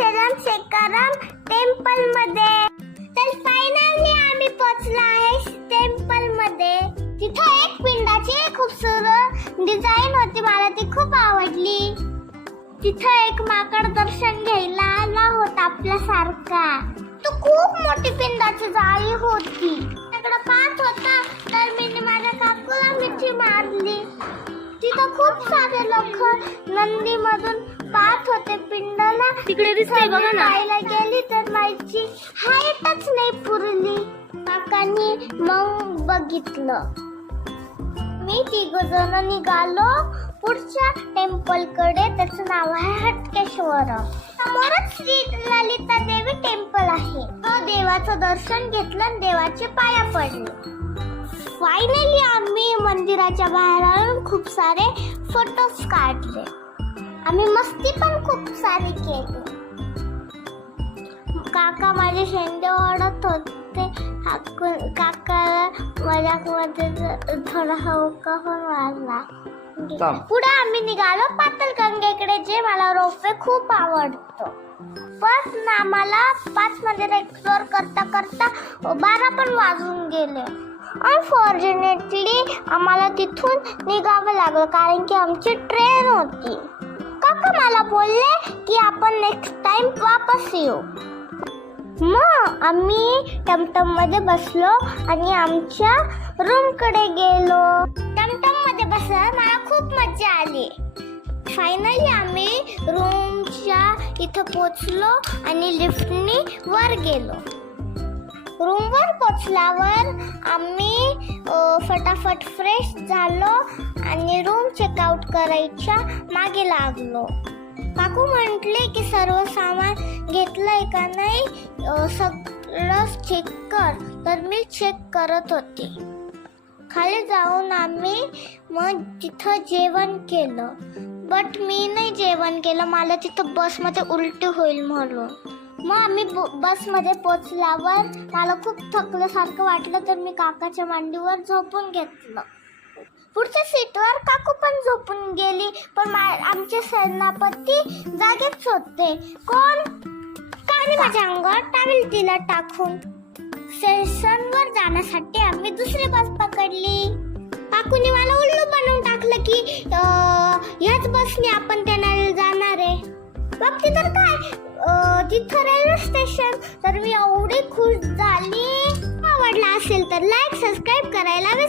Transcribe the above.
सलाम शेकाराम टेम्पल मध्ये. तर फायनली आम्ही पोहोचलो आहे टेम्पल मध्ये. तिथं एक पिंडाची खूपसूरत डिझाईन होती, मला ती खूप आवडली. तिथं एक माकड दर्शन घ्यायला आला होता आपल्यासारखा. तो खूप मोठी पिंडाची जाळी होती. तिकडे पाहत होता तर मी माझ्या काकूला मिठी मारली. तिथं खूप सारे लोक नंदी मधून पाहत होते पिंडाला. तिकडे दिसतंय बघा ना. पाहायला गेली तर माझी हाईटच नाही पुरली. काकांनी मग बघितलं. मी तिघजण निघालो पुढच्या टेम्पल कडे. त्याचं नाव आहे हटकेश्वर. समोरच श्री ललिता देवी टेम्पल आहे. तो देवाचं दर्शन घेतलं आणि देवाचे पाया पडले. फायनली आम्ही मंदिराच्या बाहेर आलो. खूप सारे फोटोज काढले. आम्ही मस्ती पण खूप सारी केली. काका माझे शेंडे ओढत होते. काकाला मजाकमध्ये थोडा हलका पण वाजला. पुढे आम्ही निघालो पाताळगंगेकडे, जे मला रोपवे खूप आवडतो. पण आम्हाला 5 मंदिर एक्सप्लोर करता करता 12 पण वाजून गेले. अनफॉर्च्युनेटली आम्हाला तिथून निघावं लागलं कारण की आमची ट्रेन होती. काका मला बोलले की आपण नेक्स्ट टाइम वापस येऊ. मग आम्ही टमटम मध्ये बसलो आणि आमच्या रूम कडे गेलो. टमटम मध्ये बसल्यावर मला खूप मजा आली. फायनली आम्ही रूमच्या इथं पोचलो आणि लिफ्टनी वर गेलो. रूमवर पोचल्यावर आम्ही फटाफट फ्रेश झालो आणि रूम चेकआउट करायच्या मागे लागलो. काकू म्हटले की सर्व सामान घेतलंय का नाही, सगळं चेक कर. तर मी चेक करत होते. खाली जाऊन आम्ही मग तिथं जेवण केलं. बट मी नाही जेवण केलं, मला तिथं बसमध्ये उलटी होईल म्हणून. मग आम्ही बसमध्ये पोचल्यावर मला खूप थकल्यासारखं वाटलं तर मी काकाच्या मांडीवर झोपून घेतलं. पुढच्या सीटवर काकू पण झोपून गेली. पण आमचे सेनापती जागेच होते. कोण? काने माझ्या अंगावर टावेल तिला टाकून. स्टेशनवर जाण्यासाठी आम्ही दुसरी बस पकडली. काकूने मला उल्लू बनवून टाकलं की ह्याच बसने आपण त्यांना जाणार आहे. बघते तर काय तिथं रेल्वे स्टेशन. तर मी एवढी खुश झाली. आवडला असेल तर लाईक सबस्क्राईब करायला विसरू